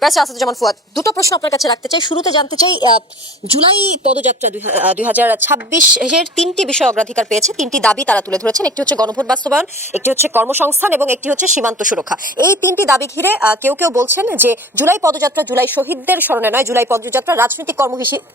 Barrister Asaduzzaman Fuad, দুটো প্রশ্ন আপনার কাছে রাখতে চাই। শুরুতে জানতে চাই, জুলাই পদযাত্রা 2026-এর তিনটি বিষয় অগ্রাধিকার পেয়েছে, তিনটি দাবি তারা তুলে ধরেছেন। একটি হচ্ছে গণভোট বাস্তবায়ন, একটি হচ্ছে কর্মসংস্থান এবং একটি হচ্ছে সীমান্ত সুরক্ষা। এই তিনটি দাবি ঘিরে কেউ কেউ বলছেন যে জুলাই পদযাত্রা জুলাই শহীদদের স্মরণে নয়, জুলাই পদযাত্রা রাজনৈতিক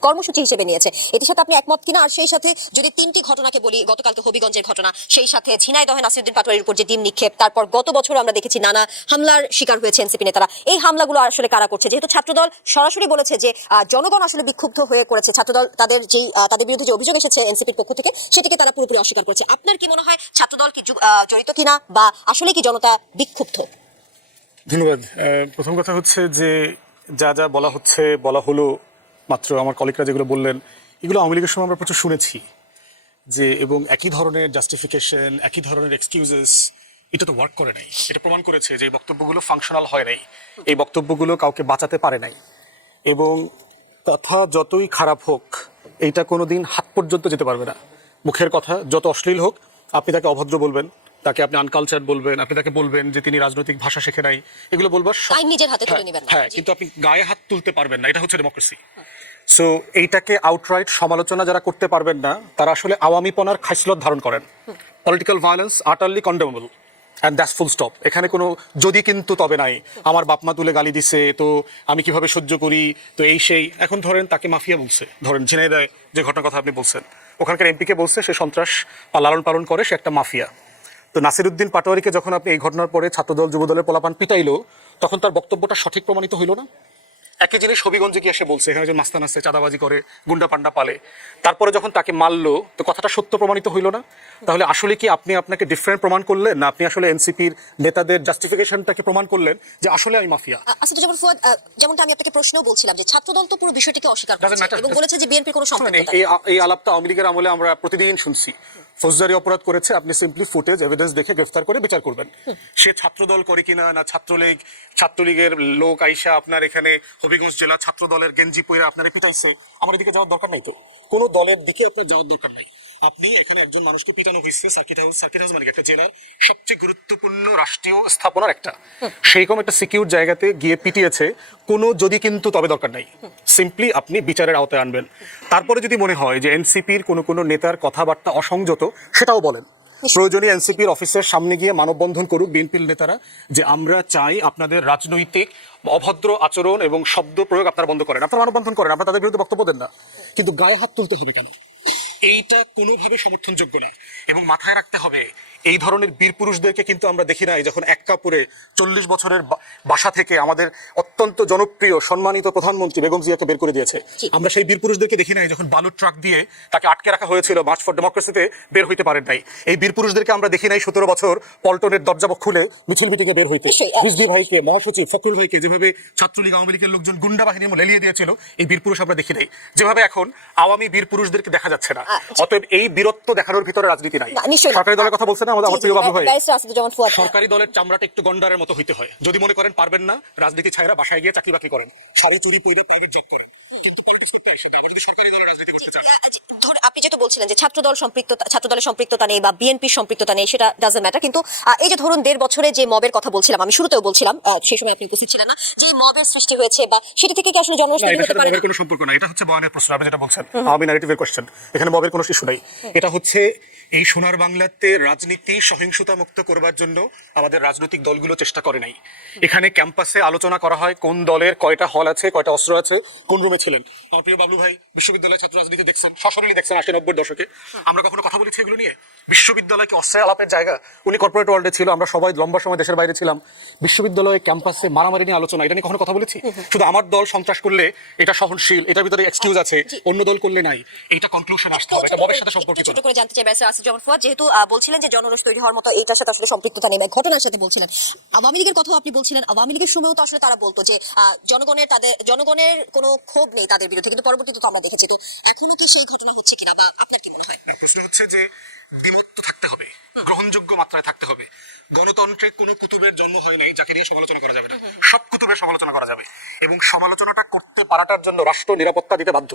কর্মসূচি হিসেবে নিয়েছে। এটির সাথে আপনি একমত কিনা? আর সেই সাথে যদি তিনটি ঘটনাকে বলি, গতকালকে হবিগঞ্জের ঘটনা, সেই সাথে ঝিনাইদহে নাসিরউদ্দিন পাটোয়ারির উপর যে ডিম নিক্ষেপ, তারপর গত বছর আমরা দেখেছি নানা হামলার শিকার হয়েছে এনসিপি নেতারা। এই হামলাগুলো আসলে কারা করছে? যেহেতু ছাত্রদল সরাসরি বলেছে যে জনগণ আসলে বিক্ষুব্ধ হয়ে করেছে, ছাত্রদল তাদের বিরুদ্ধে যে অভিযোগ এসেছে এনসিপির পক্ষ থেকে সেটিকে তারা পুরোপুরি অস্বীকার করেছে। আপনার কি মনে হয় ছাত্রদল কি জড়িত কিনা, বা আসলে কি জনতা বিক্ষুব্ধ? ধন্যবাদ। প্রথম কথা হচ্ছে যে যা যা বলা হলো মাত্র আমার কলিগরা যেগুলো বললেন, এগুলো আওয়ামী লীগের সময় আমরা প্রচুর শুনেছি যে, এবং একই ধরনের জাস্টিফিকেশন, একই ধরনের এক্সকিউজেস, এটা তো ওয়ার্ক করে নাই। এটা প্রমাণ করেছে যে এই বক্তব্যগুলো ফাংশনাল হয় নাই, এই বক্তব্যগুলো কাউকে বাঁচাতে পারে নাই। এবং কথা যতই খারাপ হোক, এইটা কোনোদিন হাত পর্যন্ত যেতে পারবে না। মুখের কথা যত অশ্লীল হোক, আপনি তাকে অভদ্র বলবেন, তাকে আপনি আনকালচার বলবেন, আপনি তাকে বলবেন যে তিনি রাজনৈতিক ভাষা শেখে নাই, এগুলো বলবার আইন নিজের হাতে তুলে নেবেন না। হ্যাঁ, কিন্তু আপনি গায়ে হাত তুলতে পারবেন না। এটা হচ্ছে ডেমোক্রেসি। সো এইটাকে আউটরাইট সমালোচনা যারা করতে পারবেন না, তারা আসলে আওয়ামীপনার খাইসলত ধারণ করেন। Political violence utterly condemnable, and that's full stop. এখানে কোনো যদি কিন্তু তবে নাই। আমার বাপমা তুলে গালি দিছে, তো আমি কিভাবে সহ্য করি, তো এই সেই। এখন ধরেন তাকে মাফিয়া বলছে, ধরেন ঝিনাইদহে যে ঘটনার কথা আপনি বলছেন, ওখানকার এমপিকে বলছে সে সন্ত্রাস লালন পালন করে, সে একটা মাফিয়া। তো নাসিরউদ্দিন পাটোয়ারিকে যখন আপনি এই ঘটনার পরে ছাত্রদল যুবদলের পোলাপান পিটাইলো, তখন তার বক্তব্যটা সঠিক প্রমাণিত হইল না? একই জিনিস হবিগঞ্জে গিয়ে এসে বলছে, এখানে একজন মাস্তান আছে, চাঁদাবাজি করে, গুন্ডা পান্ডা পালে। তারপরে যখন তাকে মারলো, তো কথাটা সত্য প্রমাণিত হইল না? তাহলে আসলে কি আপনি আপনাকে ডিফারেন্ট প্রমাণ করলেন, না আপনি আসলে এনসিপির নেতাদের জাস্টিফিকেশনটাকে প্রমাণ করলেন যে আসলে আমি মাফিয়া? আসাদুজ্জামান ফুয়াদ, যেমনটা আমি আপনাকে প্রশ্নও বলছিলাম যে ছাত্রদল তো পুরো বিষয়টিকে অস্বীকার করেছে এবং বলেছে যে বিএনপির কোনো সম্পৃক্ততা নেই। এই আলাপটা আওয়ামী লীগের আমলে আমরা প্রতিদিন শুনছি। ফৌজদারি অপরাধ করেছে, আপনি সিম্পলি ফুটেজ এভিডেন্স দেখে গ্রেফতার করে বিচার করবেন। সে ছাত্রদল করে কিনা, না ছাত্রলীগের লোক আইসা আপনার এখানে হবিগঞ্জ জেলা ছাত্রদলের গেঞ্জি পরে আপনার পিটাইছে, আমার এদিকে যাওয়ার দরকার নাই। তো কোনো দলের দিকে আপনার যাওয়ার দরকার নাই। আপনি এখানে একজন মানুষকে পিটানো হয়েছে, সার্কিট হাউস মানে একটা জেলার সবচেয়ে গুরুত্বপূর্ণ রাষ্ট্রীয় স্থাপনার একটা, সেইরকম একটা সিকিউর জায়গাতে গিয়ে পিটিয়েছে। কোনো যদি কিন্তু তবে দরকার নাই, সিম্পলি আপনি বিচারের আওতায় আনবেন। তারপরে যদি মনে হয় যে এনসিপির কোনো নেতার কথাবার্তা অসংযত, সেটাও বলেন। প্রয়োজনীয় এনসিপির অফিসের সামনে গিয়ে মানববন্ধন করুক বিএনপির নেতারা, যে আমরা চাই আপনাদের রাজনৈতিক অভদ্র আচরণ এবং শব্দ প্রয়োগ আপনারা বন্ধ করেন। আপনারা মানববন্ধন করেন, আপনারা তাদের বিরুদ্ধে বক্তব্য দেন না, কিন্তু গায়ে হাত তুলতে হবে কেন? এইটা কোনোভাবে সমর্থনযোগ্য না। এবং মাথায় রাখতে হবে, এই ধরনের বীর পুরুষদেরকে কিন্তু আমরা দেখি নাই যখন এক কাপড়ে 40 বছরের বাসা থেকে আমাদের অত্যন্ত জনপ্রিয় সম্মানিত প্রধানমন্ত্রী বেগম জিয়াকে বের করে দিয়েছে। আমরা সেই বীর পুরুষদেরকে দেখি নাই যখন বালুর ট্রাক দিয়ে তাকে আটকে রাখা হয়েছিল, মার্চ ফর ডেমোক্রেসিতে বের হইতে পারেন নাই। এই বীর পুরুষদেরকে আমরা দেখি নাই 17 বছর পল্টনের দরজা খুলে মিছিল মিটিংয়ে বের হইতে। রিজভী ভাইকে, মহাসচিব ফখরুল ভাইকে যেভাবে ছাত্রলীগ আওয়ামী লীগের লোকজন গুন্ডা বাহিনীর লেলিয়ে দিয়েছিল, এই বীর পুরুষ আমরা দেখি নাই। যেভাবে এখন আওয়ামী বীর পুরুষদেরকে দেখা যাচ্ছে না। অতএব এই বীরত্ব দেখানোর ভিতরে রাজনীতি নাই। সরকারি দলের কথা বলছেন না আমার প্রিয় বাবু ভাই, সরকারি দলের চামড়াটা একটু গন্ডারের মতো হইতে হয়। যদি মনে করেন পারবেন না, রাজনীতি ছাইরা বাসায় গিয়ে চাকরি বাকরি করেন, শাড়ি চুরি পরে প্রাইভেট জব করেন, কিন্তু পলিটিক্স করতে আসে না। যদি সরকারি দলের রাজনীতি করতে চান, আপনি যেটা বলছিলেন যে ছাত্রদলের সম্পৃক্ততা নেই বা বিএনপির সম্পৃক্ততা নেই, সেটা ডাজন্ট ম্যাটার। কিন্তু এই যে ধরুন 1.5 বছরে যে মবের কথা বলছিলাম, আমি শুরুতেও বলছিলাম, সেই সময় আপনি উপস্থিত ছিলেন না, যে মবের সৃষ্টি হয়েছে বা সেটা থেকে কি আসলে জনরোষ তৈরি হতে পারে? মবের কোনো সম্পর্ক নাই। এটা হচ্ছে বয়ানের প্রশ্ন, আপনি যেটা বলছেন আওয়ামী ন্যারেটিভের কোশ্চেন। এখানে মবের কোনো ইস্যু নাই। এটা হচ্ছে এই সোনার বাংলাতে রাজনীতি সহিংসতা মুক্ত করবার জন্য আমাদের রাজনৈতিক দলগুলো চেষ্টা করে নাই। এখানে ক্যাম্পাসে আলোচনা করা হয় কোন দলের কয়টা হল আছে, কয়টা অস্ত্র আছে, কোন রুমে ছিলেন। আমার প্রিয় বাবলু ভাই বিশ্ববিদ্যালয়ের ছাত্র রাজনীতি দেখছেন, সশরীরে দেখছেন 80-90 দশকে। আমরা কখনো কথা বলেছি এগুলো নিয়ে? বিশ্ববিদ্যালয় কি অস্ত্রের আলাপের জায়গা? উনি কর্পোরেট ওয়ার্ল্ডে ছিল, আমরা সবাই লম্বা সময় দেশের বাইরে ছিলাম। বিশ্ববিদ্যালয়ে ক্যাম্পাসে মারামারি নিয়ে আলোচনা, এটা নিয়ে কখনো কথা বলেছি? শুধু আমার দল সন্ত্রাস করলে এটা সহনশীল, এটার ভিতরে এক্সকিউজ আছে, অন্য দল করলে নাই। এইটা কনক্লুশন আসতে হবে, এটা মবের সাথে সম্পর্কিত। ছোট করে জানতে চাই ব্যারিস্টার আসাদুজ্জামান ফুয়াদ, যেহেতু বলছিলেন যে জনরোষ তৈরি হওয়ার মতো এইটার সাথে আসলে সম্পৃক্ততা নেই, ঘটনার সাথে বলছিলেন, আওয়ামী লীগের কথাও আপনি বলছিলেন। আওয়ামী লীগের সময়ও তো আসলে তারা বলতো যে জনগণের কোনো ক্ষোভ নেই তাদের বিরুদ্ধে, কিন্তু পরবর্তীতে তো আমরা দেখেছি। তো এখনো কি সেই ঘটনা হচ্ছে কিনা, বা আপনার কি মনে হয়? প্রশ্ন হচ্ছে যে বিমূর্ত থাকতে হবে, গ্রহণযোগ্য মাত্রায় থাকতে হবে। গণতন্ত্রে কোনো কুতুবের জন্ম হয় নাই যাকে নিয়ে সমালোচনা করা যাবে না। সব কুতুবের সমালোচনা করা যাবে, এবং সমালোচনাটা করতে পারাটার জন্য রাষ্ট্র নিরাপত্তা দিতে বাধ্য।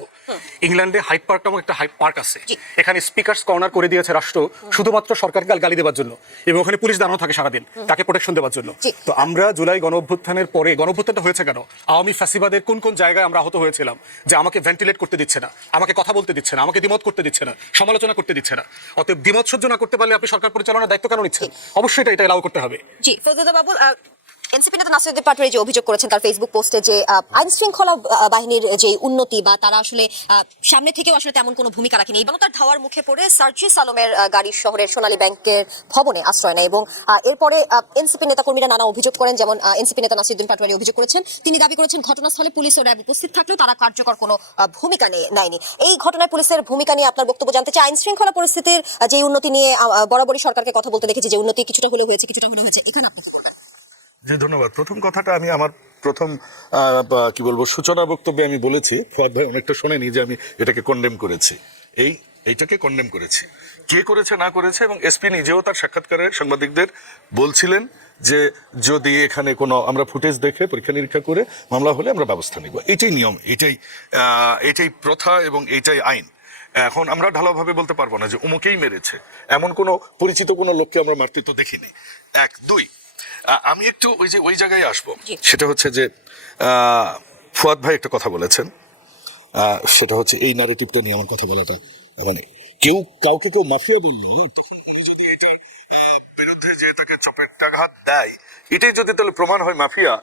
ইংল্যান্ডে হাইড পার্ক নামক একটা হাইড পার্ক আছে, এখানে স্পিকার্স কর্নার করে দিয়েছে রাষ্ট্র শুধুমাত্র সরকারকে গালি দেওয়ার জন্য, এবং ওখানে পুলিশ দাঁড়ানো থাকে সারাদিন তাকে প্রোটেকশন দেওয়ার জন্য। তো আমরা জুলাই গণ অভ্যুত্থানের পরে, গণ অভ্যুত্থানটা হয়েছে কেন, আওয়ামী ফ্যাসিবাদের কোন কোন জায়গায় আমরা আহত হয়েছিলাম, যে আমাকে ভেন্টিলেট করতে দিচ্ছে না, আমাকে কথা বলতে দিচ্ছে না, আমাকে দ্বিমত করতে দিচ্ছে না, সমালোচনা করতে দিচ্ছে না। অতএব দ্বিমত সহ্য না করতে পারলে আপনি সরকার পরিচালনার দায়িত্ব কেন নিচ্ছেন? অবশ্যই এটা এলাও করতে হবে। জি, ফজলুদ্দিন বাবুল, এনসিপি নেতা নাসিরুদ্দিন পাটোয়ারি যে অভিযোগ করেছেন তার ফেসবুক পোস্টে যে আইন শৃঙ্খলা বাহিনীর যে উন্নতি বা তারা আসলে সামনে থেকেও আসলে তেমন কোনো ভূমিকা রাখেনি, এবং তার ধাওয়ার মুখে পড়ে সার্জিস আলমের গাড়ির শহরের সোনালী ব্যাংকের ভবনে আশ্রয় নেয়, এবং এরপরে এনসিপি নেতাকর্মীরা নানা অভিযোগ করেন। যেমন এনসিপি নেতা নাসিরুদ্দিন পাটোয়ারি অভিযোগ করেছেন, তিনি দাবি করেছেন ঘটনাস্থলে পুলিশ ও র্যাব উপস্থিত থাকলেও তারা কার্যকর কোনো ভূমিকা নেয়নি। এই ঘটনায় পুলিশের ভূমিকা নিয়ে আপনার বক্তব্য জানতে চাই। আইন শৃঙ্খলা পরিস্থিতির যে উন্নতি নিয়ে বরাবরই সরকারকে কথা বলতে দেখেছি, যে উন্নতি কিছুটা হলেও হয়েছে, এখানে আপনি কি বলবেন? জি, ধন্যবাদ। প্রথম কথাটা আমি আমার প্রথম কি বলবো সূচনা বক্তব্যে আমি বলেছি, ফুয়াদ ভাই অনেকটা শোনেনি, যে আমি এটাকে কন্ডেম করেছি। এইটাকে কন্ডেম করেছি, কে করেছে না করেছে, এবং এসপি নিজেও তার সাক্ষাৎকারে সাংবাদিকদের বলছিলেন যে যদি এখানে কোনো আমরা ফুটেজ দেখে পরীক্ষা নিরীক্ষা করে মামলা হলে আমরা ব্যবস্থা নিব। এটাই নিয়ম, এটাই প্রথা এবং এইটাই আইন। এখন আমরা ঢালাওভাবে বলতে পারবো না যে উমুকেই মেরেছে, এমন কোনো পরিচিত কোনো লোককে আমরা মারতে তো দেখিনি। এক, দুই, আমি একটু ওই জায়গায় আসবো। সেটা হচ্ছে যে ফুয়াদ ভাই একটা কথা বলেছেন, সেটা হচ্ছে এই ন্যারেটিভটা নিয়ে আমার কথা বলাটা, মানে কাউকে মাফিয়া বললে বিরুদ্ধে যে তাকে চপেটাঘাত দেয়, এটাই যদি তাহলে প্রমাণ হয় মাফিয়া,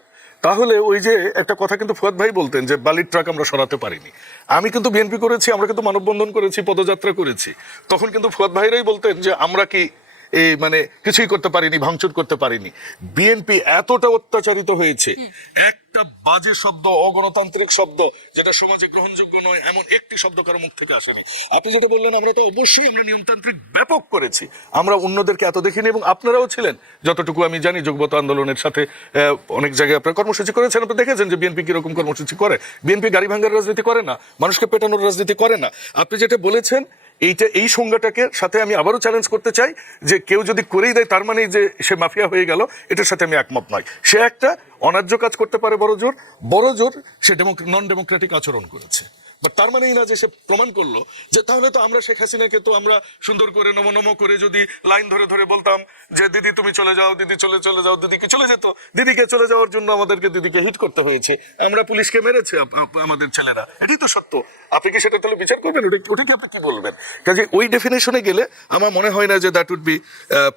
তাহলে ওই যে একটা কথা কিন্তু ফুয়াদ ভাই বলতেন যে বালির ট্রাক আমরা সরাতে পারিনি। আমি কিন্তু বিএনপি করেছি, আমরা কিন্তু মানববন্ধন করেছি, পদযাত্রা করেছি, তখন কিন্তু ফুয়াদ ভাইরাই বলতেন যে আমরা কি এই মানে কিছুই করতে পারিনি, ভাঙচুর করতে পারিনি। বিএনপি এতটা অত্যাচারিত হয়েছে, একটা বাজে শব্দ, অগণতান্ত্রিক শব্দ যেটা সমাজে গ্রহণযোগ্য নয়, এমন একটি শব্দ কারো মুখ থেকে আসেনি। আপনি যেটা বললেন, আমরা তো অবশ্যই আমরা নিয়মতান্ত্রিক ব্যাপক করেছি, আমরা অন্যদেরকে এত দেখিনি, এবং আপনারাও ছিলেন যতটুকু আমি জানি যুগপৎ আন্দোলনের সাথে অনেক জায়গায় আপনারা কর্মসূচি করেছেন, আপনি দেখেছেন যে বিএনপি কিরকম কর্মসূচি করে। বিএনপি গাড়ি ভাঙার রাজনীতি করে না, মানুষকে পেটানোর রাজনীতি করে না। আপনি যেটা বলেছেন এই সংজ্ঞাটাকে সাথে আমি আবারও চ্যালেঞ্জ করতে চাই, যে কেউ যদি করেই দেয় তার মানে যে সে মাফিয়া হয়ে গেল, এটার সাথে আমি একমত নয়। সে একটা অন্যায্য কাজ করতে পারে বড় জোর সে নন ডেমোক্রেটিক আচরণ করেছে, বাট তার মানেই না যে সে প্রমাণ করলো যে তাহলে তো আমরা শেখ হাসিনাকে তো আমরা সুন্দর করে নমো করে যদি লাইন ধরে বলতাম যে দিদি তুমি চলে যাও, দিদি চলে যাও, দিদি কি চলে যেত, দিদিকে চলে যাওয়ার জন্য আমাদেরকে দিদিকে হিট করতে হয়েছে, আমরা পুলিশকে মেরেছে আমাদের ছেলেরা, এটাই তো সত্য। আপনি কি সেটা তাহলে বিচার করবেন? ওটাকে আপনি কি বলবেন? কাজে ওই ডেফিনেশনে গেলে আমার মনে হয় না যে that would be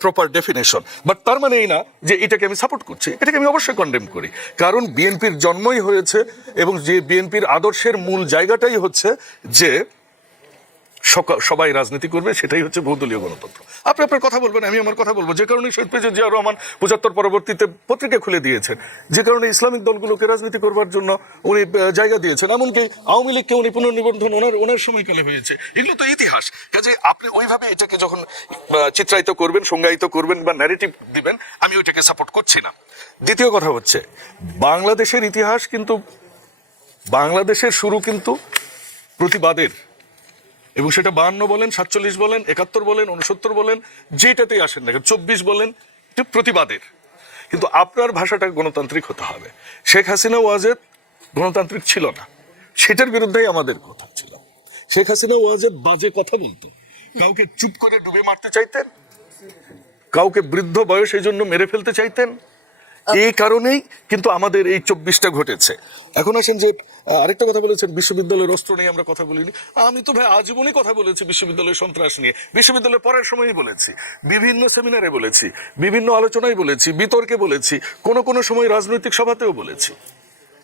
proper definition. But তার মানেই না যে এটাকে আমি সাপোর্ট করছি, এটাকে আমি অবশ্যই কন্ডেম করি, কারণ বিএনপির জন্মই হয়েছে, এবং যে বিএনপির আদর্শের মূল জায়গাটাই হচ্ছে যে সবাই রাজনীতি করবে, সেটাই হচ্ছে বহুদলীয় গণতন্ত্র। আপনি আপনার কথা বলবেন, আমি আমার কথা বলবো, যে কারণে শহীদ প্রেসিডেন্ট জিয়াউর রহমান 75 পরবর্তীতে পত্রিকা খুলে দিয়েছেন, যে কারণে ইসলামিক দলগুলোকে রাজনীতি করবার জন্য উনি জায়গা দিয়েছেন, এমনকি আওয়ামী লীগকে উনি পুনর্নিবন্ধন ওনার সময়কালে হয়েছে। এগুলো তো ইতিহাস। কাজে আপনি ওইভাবে এটাকে যখন চিত্রায়িত করবেন, সংজ্ঞায়িত করবেন বা ন্যারেটিভ দিবেন, আমি ওইটাকে সাপোর্ট করছি না। দ্বিতীয় কথা হচ্ছে, বাংলাদেশের ইতিহাস কিন্তু, বাংলাদেশের শুরু কিন্তু প্রতিবাদের, এবং সেটা 52 বলেন, 47 বলেন, 71 বলেন, 69 বলেন, যেটাতেই আসেন না, 24 বলেন, এটা প্রতিবাদের। কিন্তু আপনার ভাষাটা গণতান্ত্রিক হতে হবে। শেখ হাসিনা ওয়াজেদ গণতান্ত্রিক ছিল না, সেটার বিরুদ্ধেই আমাদের কথা ছিল। শেখ হাসিনা ওয়াজেদ বাজে কথা বলতো, কাউকে চুপ করে ডুবে মারতে চাইতেন, কাউকে বৃদ্ধ বয়স এই জন্য মেরে ফেলতে চাইতেন। এই কারণেই কিন্তু আমাদের এই 24টা ঘটেছে। এখন আসেন যে আরেকটা কথা বলেছেন, বিশ্ববিদ্যালয়ের অস্ত্র নিয়ে আমরা কথা বলিনি। আমি তো ভাই আজীবনই কথা বলেছি বিশ্ববিদ্যালয়ের সন্ত্রাস নিয়ে, বিশ্ববিদ্যালয়ে পড়ার সময়ই বলেছি, বিভিন্ন সেমিনারে বলেছি, বিভিন্ন আলোচনায় বলেছি, বিতর্কে বলেছি, কোনো সময় রাজনৈতিক সভাতেও বলেছি।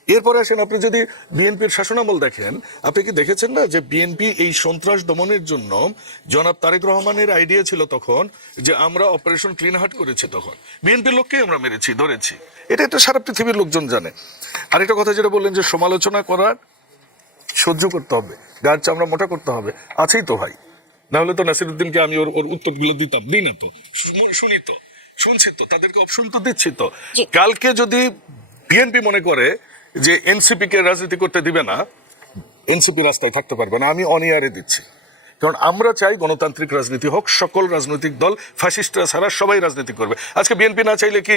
এরপরে আসেন, আপনি যদি বিএনপির শাসনামল দেখেন, আপনি কি দেখেছেন না যে বিএনপি এই সন্ত্রাস দমনের জন্য জনাব তারেক রহমানের আইডিয়া ছিল তখন যে আমরা অপারেশন ক্লিন হার্ট করেছি, তখন বিএনপির লোককেই আমরা মেরেছি, ধরেছি। এটা সারা পৃথিবীর লোকজন জানে। আরেকটা কথা যেটা বললেন যে সমালোচনা করার সহ্য করতে হবে, গায়ের চামড়া মোটা করতে হবে, আছেই তো ভাই, না হলে তো নাসিরুদ্দিনকে আমি ওর উত্তরগুলো দিই না তো, শুনছি তো, তাদেরকে অপশন তো দিচ্ছি তো। কালকে যদি বিএনপি মনে করে যে এনসিপি কে রাজনীতি করতে দিবে না, এনসিপি রাস্তায় থাকতে পারবে না, আমি অনিয়ারে দিচ্ছি। কারণ আমরা চাই গণতান্ত্রিক রাজনীতি হোক, সকল রাজনৈতিক দল ফ্যাসিস্টরা ছাড়া সবাই রাজনীতি করবে। আজকে বিএনপি না চাইলে কি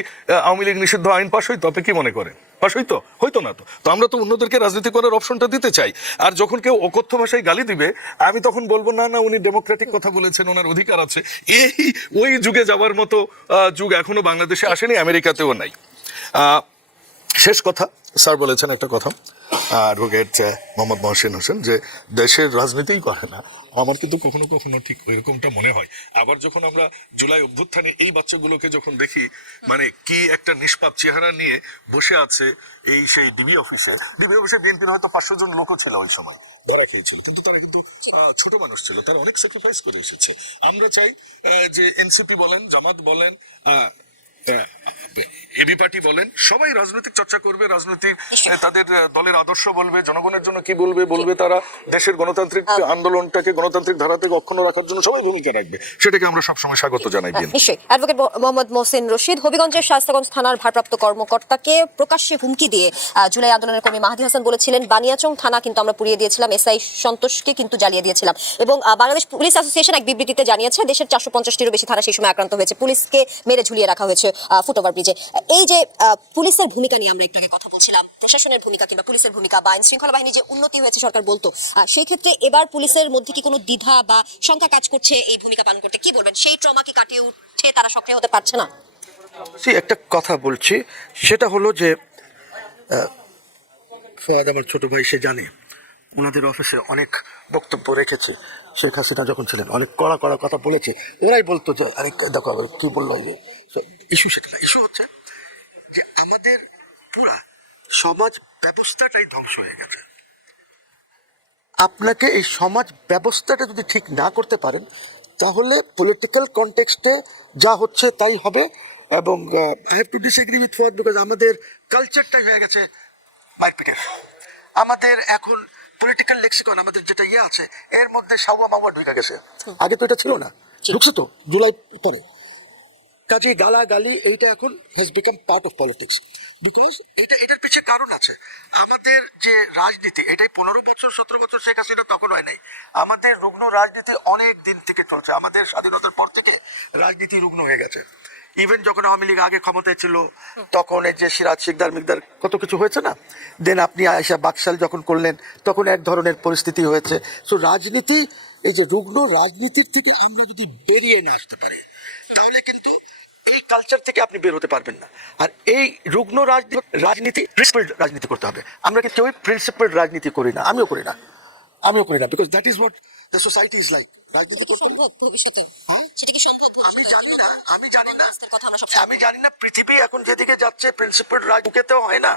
আওয়ামী লীগ নিষিদ্ধ আইন পাশ হইতো? আপনি কি মনে করেন পাশ হইতো? হইতো না। তো আমরা তো অন্যদেরকে রাজনীতি করার অপশনটা দিতে চাই। আর যখন কেউ অকথ্য ভাষায় গালি দিবে, আমি তখন বলবো না না, উনি ডেমোক্রেটিক কথা বলেছেন, ওনার অধিকার আছে। এই ওই যুগে যাওয়ার মতো যুগ এখনো বাংলাদেশে আসেনি, আমেরিকাতেও নাই। শেষ কথা, স্যার বলেছেন একটা কথা, অ্যাডভোকেট মোহাম্মদ মহসিন হোসেন, যে দেশের রাজনীতিই করে না। আমার কিন্তু কখনো কখনো ঠিক ওইরকমটা মনে হয়। আবার যখন আমরা জুলাই অভ্যুত্থানে এই বাচ্চাগুলোকে যখন দেখি, মানে কি একটা নিষ্পাপ চেহারা নিয়ে বসে আছে এই সেই ডিবি অফিসে বিএনপির হয়তো 500 জন লোকও ছিল ওই সময়, ধরা খেয়েছিল, কিন্তু তারা কিন্তু ছোট মানুষ ছিল, তারা অনেক স্যাক্রিফাইস করে এসেছে। আমরা চাই যে এনসিপি বলেন, জামাত বলেন, এবি পার্টি বলেন, সবাই রাজনৈতিক চর্চা করবে, রাজনৈতিক তাদের দলের আদর্শ বলবে, জনগণের জন্য কি বলবে তারা দেশের গণতান্ত্রিক আন্দোলনটাকে গণতান্ত্রিক ধারা থেকে অক্ষুণ্ণ রাখার জন্য সবাই ভূমিকা রাখবে, সেটাকে আমরা সবসময় স্বাগত জানাই। নিশ্চয়ই। অ্যাডভোকেট মোহাম্মদ মহসিন রশিদ, হবিগঞ্জের শায়েস্তাগঞ্জ থানার ভারপ্রাপ্ত কর্মকর্তাকে প্রকাশ্যে হুমকি দিয়ে জুলাই আন্দোলনের কর্মী মাহাদি হাসান বলেছিলেন, বানিয়াচং থানা কিন্তু আমরা পুড়িয়ে দিয়েছিলাম, এসআই সন্তোষকে কিন্তু জ্বালিয়ে দিয়েছিলাম। এবং বাংলাদেশ পুলিশ অ্যাসোসিয়েশন এক বিবৃতিতে জানিয়েছে দেশের 450টিরও বেশি থানা সেই সময় আক্রান্ত হয়েছে, পুলিশকে মেরে ঝুলিয়ে রাখা হয়েছে ফুটওভার ব্রিজে। এই যে পুলিশের ভূমিকা নিয়ে আমরা একটু আগে কথা বলছিলাম, প্রশাসনের ভূমিকা কিংবা পুলিশের ভূমিকা বা আইন শৃঙ্খলা বাহিনী যে উন্নতি হয়েছে সরকার বলতো, সেই ক্ষেত্রে এবার পুলিশের মধ্যে কি কোনো দ্বিধা বা শঙ্কা কাজ করছে এই ভূমিকা পালন করতে? কি বলবেন, সেই ট্রমা কি কাটিয়ে উঠে তারা সক্রিয় হতে পারছে না? একটা কথা বলছি, সেটা হলো যে ফওয়াদ আমার ছোট ভাই, সে জানে ওনাদের অফিসে অনেক বক্তব্য রেখেছে। শেখ হাসিনা যখন ছিলেন অনেক কড়া কড়া কথা বলেছে, ওরাই বলতো যে আরে দেখো আবার কি বললো। ইস্যু সেটা না, ইস্যু হচ্ছে যে আমাদের পুরা সমাজ ব্যবস্থাটাই ধ্বংস হয়ে গেছে। আপনাকে এই সমাজ ব্যবস্থাটা যদি ঠিক না করতে পারেন, তাহলে পলিটিক্যাল কনটেক্সটে যা হচ্ছে তাই হবে। এবং I have to disagree with Fawad, because আমাদের কালচারটাই হয়ে গেছে মারপিটের। আমাদের এখন পলিটিক্যাল লেক্সিকন, আমাদের যেটা আছে, এর মধ্যে সাওয়া মাওয়া ঢুকে গেছে। আগে তো এটা ছিল না, ঢুকছে তো জুলাই পরে। কাজে গালাগালি এইটা এখন has become part of politics. Because এটার পিছিয়ে কারণ আছে। আমাদের যে রাজনীতি, এটাই 15 বছর 17 বছর শেখ হাসিনা তখন হয় নাই। আমাদের রুগ্ন রাজনীতি অনেক দিন থেকে চলছে, আমাদের স্বাধীনতার পর থেকে রাজনীতি রুগ্ন হয়ে গেছে। ইভেন যখন আওয়ামী লীগ আগে ক্ষমতায় ছিল, তখন এই যে সিরাজ শিকদার মিকদার কত কিছু হয়েছে না। দেন আপনি আয়েশা বাকশাল যখন করলেন, তখন এক ধরনের পরিস্থিতি হয়েছে। সো রাজনীতি, এই যে রুগ্ন রাজনীতির থেকে আমরা যদি বেরিয়ে নিয়ে আসতে পারি, তাহলে কিন্তু এই কালচার থেকে আপনি বের হতে পারবেন না। আর এই রুগ্ন রাজনীতি প্রিন্সিপালড রাজনীতি করতে হবে। আমরা কি কেউই প্রিন্সিপালড রাজনীতি করি না, আমিও করি না, because that is what the society is like. রাজনীতি করতে সম্ভব ভবিষ্যতে, সেটা কি সম্ভব? আমি জানি না পৃথিবী এখন যেদিকে যাচ্ছে, প্রিন্সিপাল রাজনীতিতেও হয় না।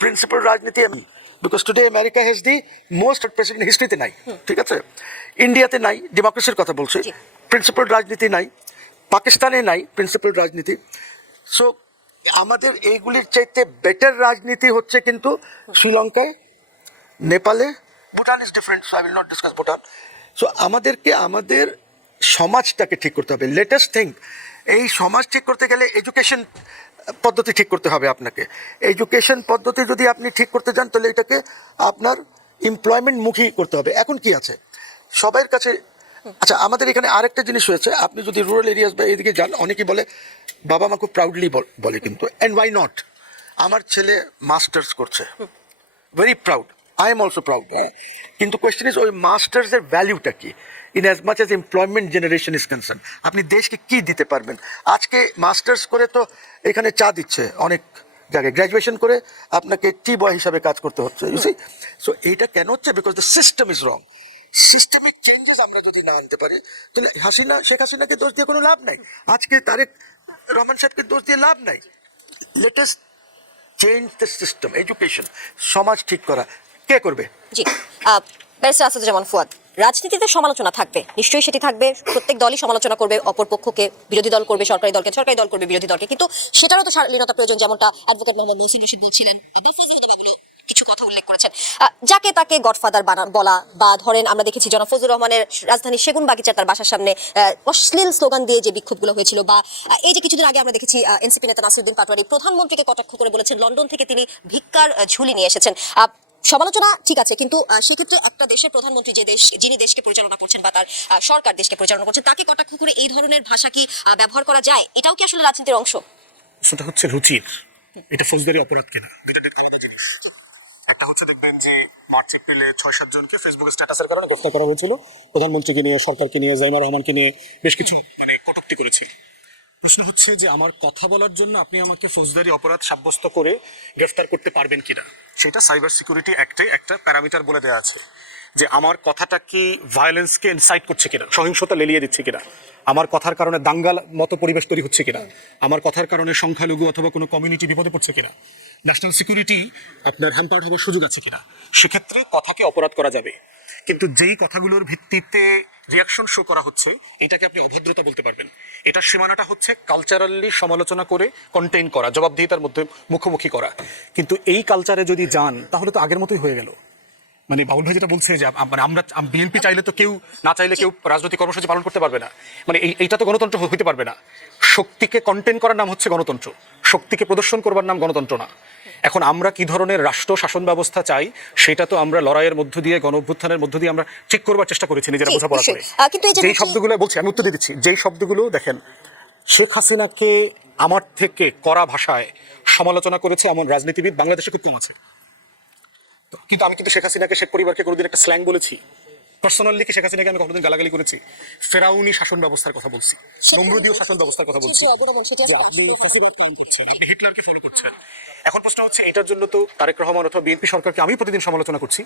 প্রিন্সিপাল রাজনীতি আমি, because today America has the most president, হিস্ট্রিতে নাই, ঠিক আছে, ইন্ডিয়াতে নাই, ডেমোক্রেসির কথা বলছি, প্রিন্সিপাল রাজনীতি নাই, পাকিস্তানে নাই প্রিন্সিপাল রাজনীতি। সো আমাদের এইগুলির চাইতে বেটার রাজনীতি হচ্ছে কিন্তু শ্রীলঙ্কায়, নেপালে, Bhutan is different, so I will not discuss Bhutan. So আমাদেরকে আমাদের সমাজটাকে ঠিক করতে হবে। লেটেস্ট থিং, এই সমাজ ঠিক করতে গেলে এডুকেশন পদ্ধতি ঠিক করতে হবে আপনাকে। এডুকেশন পদ্ধতি যদি আপনি ঠিক করতে যান, তাহলে এটাকে আপনার এমপ্লয়মেন্ট মুখী করতে হবে। এখন কি আছে সবার কাছে? আচ্ছা, আমাদের এখানে আরেকটা জিনিস হয়েছে, আপনি যদি রুরাল এরিয়াস বা এদিকে যান, অনেকেই বলে, বাবা মা খুব প্রাউডলি বলে কিন্তু, অ্যান্ড ওয়াই নট, আমার ছেলে মাস্টার্স করছে, very proud, I am also proud. কিন্তু কোয়েশ্চেন ইজ, ওই মাস্টার্সের ভ্যালিউটা কি in as much as employment generation is concern? আপনি দেশকে কি দিতে পারবেন? আজকে মাস্টার্স করে তো এখানে চা দিচ্ছে অনেক জায়গায়, গ্র্যাজুয়েশন করে আপনাকে টি বয় হিসাবে কাজ করতে হচ্ছে, ইউ সি। সো এইটা কেন হচ্ছে? Because the system is wrong. Systemic changes আমরা যদি না আনতে পারি, তাহলে শেখ হাসিনাকে দোষ দিয়ে কোনো লাভ নাই, আজকে তারেক রহমান সাহেবকে দোষ দিয়ে লাভ নাই। Latest change the system, education, সমাজ ঠিক করা কে করবে? জি, ব্যারিস্টার আসাদুজ্জামান ফুয়াদ, রাজনীতিতে সমালোচনা থাকবে, নিশ্চয়ই সেটি থাকবে, প্রত্যেক দলই সমালোচনা করবে অপর পক্ষকে, বিরোধী দল করবে সরকারি দলকে, সরকারি দল করবে বিরোধী দলকে, কিন্তু সেটারও তো শালীনতা প্রয়োজন, যেমনটা অ্যাডভোকেট মোহাম্মদ মহসিন রশিদ বলছিলেন, কিছু কথা উল্লেখ করেছেন। যাকে তাকে গডফাদার বলা, বা ধরেন আমরা দেখেছি জনাব ফজলুর রহমানের রাজধানী সেগুন বাগিচা তার বাসার সামনে অশ্লীল স্লোগান দিয়ে যে বিক্ষোভগুলো হয়েছিল, বা এই যে কিছুদিন আগে আমরা দেখেছি এনসিপি নেতা নাসিরউদ্দিন পাটোয়ারি প্রধানমন্ত্রীকে কটাক্ষ করে বলেছেন লন্ডন থেকে তিনি ভিক্ষার ঝুলি নিয়ে এসেছেন। সমালোচনা ঠিক আছে, কিন্তু সেক্ষেত্রে একটা দেশের প্রধানমন্ত্রী যিনি দেশকে পরিচালনা করছেন বা তার সরকার দেশকে পরিচালনা করছেন, তাকে কটাক্ষ করে এই ধরনের ভাষা কি ব্যবহার করা যায়? এটাও কি আসলে রাজনীতির অংশ? সেটা হচ্ছে রুচির, এটা ফৌজদারি অপরাধ কিনা, দুটো আলাদা জিনিস। একটা হচ্ছে দেখবেন যে মার্চ এপ্রিলে 6-7 জনকে ফেসবুকে স্ট্যাটাসের কারণে গ্রেফতার করা হয়েছিল, প্রধানমন্ত্রীকে নিয়ে, সরকারকে নিয়ে, জাইমা রহমানকে নিয়ে বেশ কিছু কটূক্তি করেছি। প্রশ্ন হচ্ছে যে আমার কথা বলার জন্য আপনি আমাকে ফৌজদারি অপরাধ সাব্যস্ত করে গ্রেফতার করতে পারবেন কিনা, সেটা সাইবার সিকিউরিটি অ্যাক্টে একটা প্যারামিটার বলে দেওয়া আছে যে আমার কথাটা কি ভায়োলেন্সকে ইনসাইট করছে কিনা, সহিংসতা লেলিয়ে দিচ্ছে কিনা, আমার কথার কারণে দাঙ্গাল মতো পরিবেশ তৈরি হচ্ছে কিনা, আমার কথার কারণে সংখ্যালঘু অথবা কোনো কমিউনিটি বিপদে পড়ছে কিনা, ন্যাশনাল সিকিউরিটি আপনার হ্যাম্পার্ড হওয়ার সুযোগ আছে কিনা, সেক্ষেত্রে কথাকে অপরাধ করা যাবে। কিন্তু যেই কথাগুলোর ভিত্তিতে রিয়াকশন শো করা হচ্ছে, এটাকে আপনি অভদ্রতা বলতে পারবেন। এটার সীমানাটা হচ্ছে কালচারালি সমালোচনা করে কন্টেইন করা, জবাবদিহিতার মধ্যে মুখোমুখি করা। কিন্তু এই কালচারে যদি যান তাহলে তো আগের মতোই হয়ে গেল। মানে বাবুল ভাই যেটা বলছে যে মানে আমরা বিএনপি চাইলে তো কেউ, না চাইলে কেউ রাজনৈতিক কর্মসূচি পালন করতে পারবে না, মানে এইটা তো গণতন্ত্র হইতে পারবে না। শক্তিকে কন্টেইন করার নাম হচ্ছে গণতন্ত্র, শক্তিকে প্রদর্শন করবার নাম গণতন্ত্র না। এখন আমরা কি ধরনের রাষ্ট্র শাসন ব্যবস্থা চাই সেটা তো আমরা লড়াইয়ের মধ্য দিয়ে, গণ অভ্যুত্থানের মধ্য দিয়ে আমরা ঠিক করবার চেষ্টা করেছি নিজেরা বোঝাপড়া করে। যেই শব্দগুলো বলছি, আমি উত্তর দিয়ে দিচ্ছি, যেই শব্দগুলো দেখেন শেখ হাসিনাকে আমার থেকে কড়া ভাষায় সমালোচনা করেছে এমন রাজনীতিবিদ বাংলাদেশে খুব কম আছে। কিন্তু আমি কিন্তু শেখ হাসিনাকে, শেখ পরিবারকে কোনোদিন একটা স্ল্যাং বলেছি? পার্সোনালি কি শেখ হাসিনাকে আমি কোনোদিন গালাগালি করেছি? ফেরাউনি শাসন ব্যবস্থার কথা বলছি, নমরুদীয় শাসন ব্যবস্থার কথা বলছি, যে আপনি ফ্যাসিবাদ কায়েম করছেন, আপনি হিটলারকে ফলো করছেন। এখন প্রশ্ন হচ্ছে এটার জন্য তো তারেক রহমান অথবা বিএনপি সরকারকে আমি প্রতিদিন সমালোচনা করছি,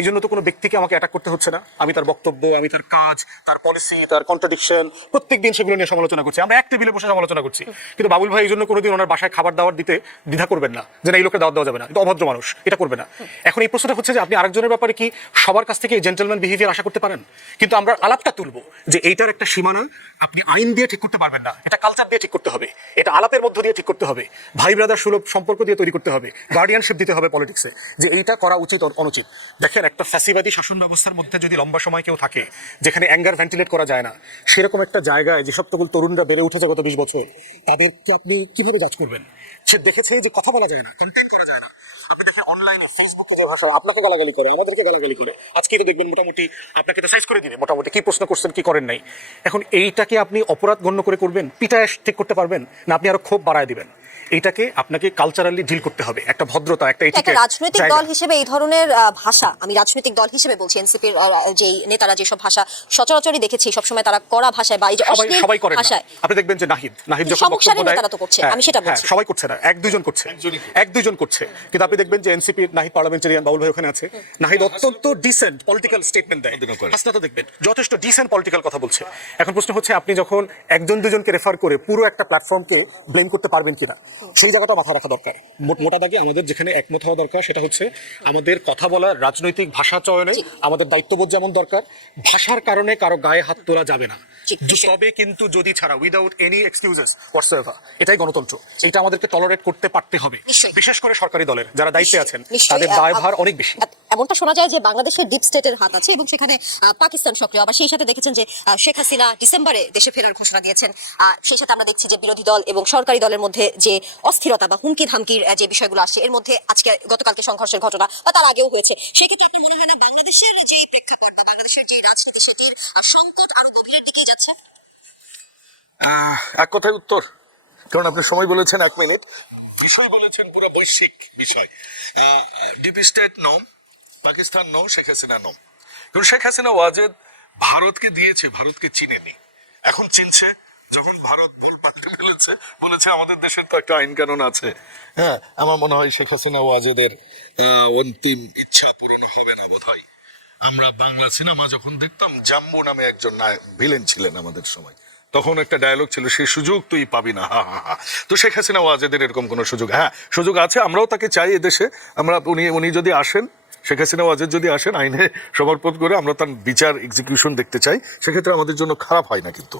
এই জন্য তো কোনো ব্যক্তিকে আমাকে অ্যাটাক করতে হচ্ছে না। আমি তার বক্তব্য, আমি তার কাজ, তার পলিসি, তার কন্ট্রাডিকশন প্রত্যেকদিন সেগুলো নিয়ে সমালোচনা করছি, আমরা এক টেবিলে বসে সমালোচনা করছি। কিন্তু বাবুল ভাই এই জন্য কোনোদিন ওনার বাসায় খাবার দাওয়ার দিতে দ্বিধা করবেন না, যে না এই লোকের দাওয়াত দেওয়া যাবে না, কিন্তু অভদ্র মানুষ, এটা করবে না। এখন এই প্রশ্নটা হচ্ছে যে আপনি আরেকজনের ব্যাপারে কি সবার কাছ থেকে জেন্টলম্যান বিহেভিয়ার আশা করতে পারেন? কিন্তু আমরা আলাপটা তুলবো যে এইটার একটা সীমানা আপনি আইন দিয়ে ঠিক করতে পারবেন না, এটা কালচার দিয়ে ঠিক করতে হবে, এটা আলাপের মধ্য দিয়ে ঠিক করতে হবে, ভাই ব্রাদার সুলভ সম্পর্ক দিয়ে তৈরি করতে হবে, গার্ডিয়ানশিপ দিতে হবে পলিটিক্সে, যে এইটা করা উচিত অনুচিত। দেখেন একটা ফ্যাসিবাদী শাসন ব্যবস্থার মধ্যে যদি লম্বা সময় কেউ থাকে, যেখানে অ্যাঙ্গার ভেন্টিলেট করা যায় না, সেরকম একটা জায়গায় যেসব তখন তরুণরা বেড়ে উঠেছে গত 20 বছর, তাদেরকে আপনি কিভাবে জাজ করবেন? সে দেখেছে যে কথা বলা যায় না, কন্টেন্ট করা যায় না। আপনি দেখেন অনলাইনে ফেসবুকে যে ভাষা আপনাকে গালাগালি করে, আমাদেরকে গালাগালি করে, আজকে তো দেখবেন মোটামুটি আপনাকে তো সাইজ করে দিবে মোটামুটি কি প্রশ্ন করছেন কি করেন নাই। এখন এইটাকে আপনি অপরাধ গণ্য করে করবেন, পিটায় ঠিক করতে পারবেন না, আপনি আরো ক্ষোভ বাড়ায় দিবেন? এইটাকে আপনাকে কালচারালি ডিল করতে হবে, একটা ভদ্রতা, একটা একটা রাজনৈতিক দল হিসেবে এই ধরনের ভাষা, আমি রাজনৈতিক দল হিসেবে বলছি, এনসিপির যে নেতারা যেসব ভাষা সচরাচরই দেখেছি সবসময় তারা কড়া ভাষায় বা এই যে সবাই করেন না। ভাষায়, আপনি দেখবেন যে নাহিদ যখন বক্তব্য দেয়, নেতারা তো করছে, আমি সেটা বলছি, সবাই করছে না, এক দুইজন করছে। কিন্তু আপনি দেখবেন যে এনসিপির নাহিদ পার্লামেন্টারিয়ান, বাউল ভাই ওখানে আছে, নাহিদ অত্যন্ত ডিসেন্ট পলিটিক্যাল স্টেটমেন্ট দেয়, হাসনাত দেখবেন যথেষ্ট ডিসেন্ট পলিটিক্যাল কথা বলছে। এখন প্রশ্ন হচ্ছে আপনি যখন একজন দুজনকে রেফার করে পুরো একটা প্ল্যাটফর্মকে ব্লেম করতে পারবেন কিনা, সেই জায়গাটা মাথায় রাখা দরকার। মোটা দাগে আমাদের যেখানে একমত হওয়া দরকার সেটা হচ্ছে আমাদের কথা বলার রাজনৈতিক ভাষা চয়নে আমাদের দায়িত্ববোধ যেমন দরকার, ভাষার কারণে কারো গায়ে হাত তোলা যাবে না, তবে কিন্তু যদি ছাড়া, উইদাউট এনি এক্সকিউজেস হোয়াটসএভার, এটাই গণতন্ত্র। এটা আমাদেরকে টলারেট করতে পারতে হবে, বিশেষ করে সরকারি দলের যারা দায়িত্বে আছেন, তাদের দায়ভার অনেক বেশি। এমনটা শোনা যায় যে বাংলাদেশের ডিপ স্টেটের হাত আছে এবং সেখানে পাকিস্তান সক্রিয়। আবার সেই সাথে দেখেছেন যে শেখ হাসিনা ডিসেম্বরে দেশে ফেরার ঘোষণা দিয়েছেন, সেই সাথে আমরা দেখছি যে বিরোধী দল এবং সরকারি দলের মধ্যে যে অস্থিরতা বা হুমকি ধামকির যে বিষয়গুলো আসছে, এর মধ্যে আজকে গতকালকে সংঘর্ষের ঘটনা বা তার আগেও হয়েছে, সেক্ষেত্রে আপনার মনে হয় না বাংলাদেশের যে প্রেক্ষাপট বা বাংলাদেশের যে রাজনীতি সেটির সংকট আরো গভীরের দিকেই যাচ্ছে? এক কথায় উত্তর, কারণ আপনি সময় বলেছেন 1 মিনিট, বিষয় বলেছেন পুরো বৈশ্বিক বিষয়। ডিপ স্টেট নম, পাকিস্তান নম, শেখ হাসিনা নম। কারণ শেখ হাসিনা ওয়াজেদ ভারতকে দিয়েছে, ভারতকে চিনেনি, এখন চিনছে। যখন ভারত ভুল পাল্টে ফেলেছে, বলেছে আমাদের দেশের তো একটা আইন কানুন আছে। হ্যাঁ, আমার মনে হয় শেখ হাসিনা ওয়াজেদের অন্তিম ইচ্ছা পূরণ হবে না বোধহয়। আমরা বাংলা সিনেমা যখন দেখতাম, জাম্বু নামে একজন ভিলেন ছিলেন আমাদের সময়, তখন একটা ডায়লগ ছিল, সেই সুযোগ তুই পাবি না, হা হা হা। তো শেখ হাসিনা ওয়াজেদের এরকম কোনো সুযোগ, হ্যাঁ সুযোগ আছে, আমরাও তাকে চাই এদেশে। আমরা উনি যদি আসেন, শেখ হাসিনা ওয়াজেদ যদি আসেন, আইনে সমর্পণ করে আমরা তার বিচার এক্সিকিউশন দেখতে চাই, সেক্ষেত্রে আমাদের জন্য খারাপ হয় না। কিন্তু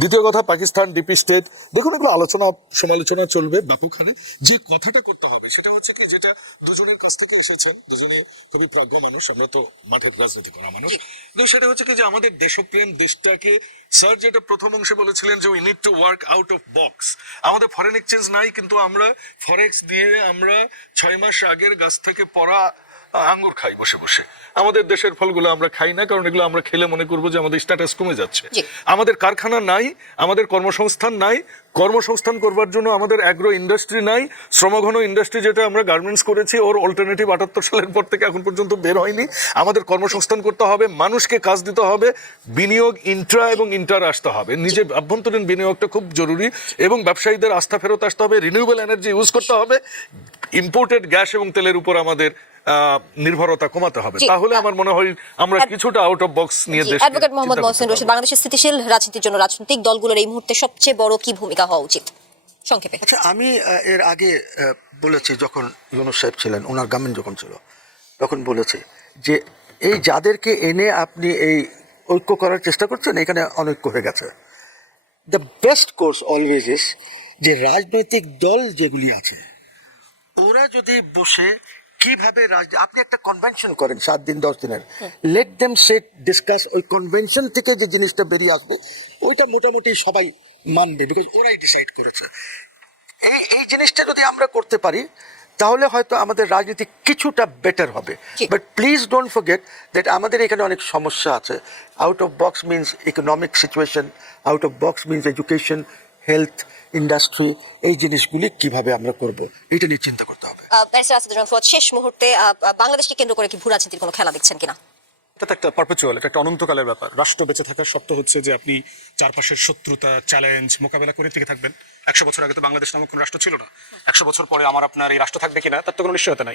দ্বিতীয় কথা, পাকিস্তান ডিপি স্টেট, দেখুন এগুলো আলোচনা সমালোচনা চলবে ব্যাপক হারে। যে কথাটা করতে হবে সেটা হচ্ছে কি, যেটা দুজনের কাছ থেকে এসেছেন, দুজনে খুবই প্রাজ্ঞ মানুষ, আমরা তো মাঠের রাজনীতি করা মানুষ, কিন্তু সেটা হচ্ছে কি যে আমাদের দেশপ্রেম, দেশটাকে, স্যার যেটা প্রথম অংশে বলেছিলেন যে we need to work out of box. আমাদের ফরেন এক্সচেঞ্জ নাই, কিন্তু আমরা ফরেক্স দিয়ে আমরা 6 মাস আগের গাছ থেকে পড়া আঙ্গুর খাই বসে বসে। আমাদের দেশের ফলগুলো আমরা খাই না, কারণ এগুলো আমরা খেলে মনে করবো যে আমাদের স্ট্যাটাস কমে যাচ্ছে। জি। আমাদের কারখানা নাই, আমাদের কর্মসংস্থান নাই, কর্মসংস্থান করবার জন্য আমাদের অ্যাগ্রো ইন্ডাস্ট্রি নাই। শ্রমঘন ইন্ডাস্ট্রি যেটা আমরা গার্মেন্টস করেছি, ওর অল্টারনেটিভ 78 সালের পর থেকে এখন পর্যন্ত বের হয়নি। আমাদের কর্মসংস্থান করতে হবে, মানুষকে কাজ দিতে হবে, বিনিয়োগ ইন্ট্রা এবং ইন্টার আসতে হবে। নিজের আভ্যন্তরীণ বিনিয়োগটা খুব জরুরি, এবং ব্যবসায়ীদের আস্থা ফেরত আসতে হবে, রিনিউয়েবল এনার্জি ইউজ করতে হবে, ইম্পোর্টেড গ্যাস এবং তেলের উপর আমাদের নির্ভরতা কমাতে হবে। জি। তাহলে আমার মনে হয় আমরা কিছুটা আউট অফ বক্স নিয়ে দেশ অ্যাডভোকেট মোহাম্মদ মহসিন রশিদ, বাংলাদেশের স্থিতিশীল রাজনীতির জন্য রাজনৈতিক দলগুলোর এই মুহূর্তে সবচেয়ে বড় কি ভূমিকা হওয়া উচিত সংক্ষেপে? আচ্ছা, আমি এর আগে বলেছি, যখন ইউনূস সাহেব ছিলেন, ওনার গভর্নমেন্ট যখন ছিল, তখন বলেছি যে এই যাদেরকে এনে আপনি এই ঐক্য করার চেষ্টা করছেন, এখানে অনৈক্য হয়ে গেছে। The best course always is যে রাজনৈতিক দল যেগুলি আছে, ওরা যদি বসে কিভাবে আপনি একটা কনভেনশন করেন 7 দিন 10 দিনের, লেট দেম সেট ডিসকাস, ওই কনভেনশন থেকে যে জিনিসটা বেরিয়ে আসবে ওইটা মোটামুটি সবাই মানবে, বিকজ ওরাই ডিসাইড করেছে। এই জিনিসটা যদি আমরা করতে পারি, তাহলে হয়তো আমাদের রাজনীতি কিছুটা বেটার হবে। জি। But please don't forget that আমাদের এখানে অনেক সমস্যা আছে। Out of box means economic situation, out of box means education, health, industry, এই জিনিসগুলি কিভাবে আমরা করব, এটা নিয়ে চিন্তা করতে হবে। ব্যারিস্টার আসাদুজ্জামান ফুয়াদ, শেষ মুহূর্তে বাংলাদেশকে কেন্দ্র করে কি ভূ রাজনীতির কোনো খেলা দেখছেন কিনা? এটা তো একটা পারপেচুয়াল, এটা একটা অনন্তকালের ব্যাপার। রাষ্ট্র বেঁচে থাকার শর্ত হচ্ছে যে আপনি চারপাশের শত্রুতা, চ্যালেঞ্জ মোকাবেলা করে থেকে থাকবেন। 100 বছর আগে তো বাংলাদেশ নামক কোনো রাষ্ট্র ছিল না। 100 বছর পরে আমার আপনার এই রাষ্ট্র থাকবে কিনা তার তো কোনো নিশ্চয়তা নাই।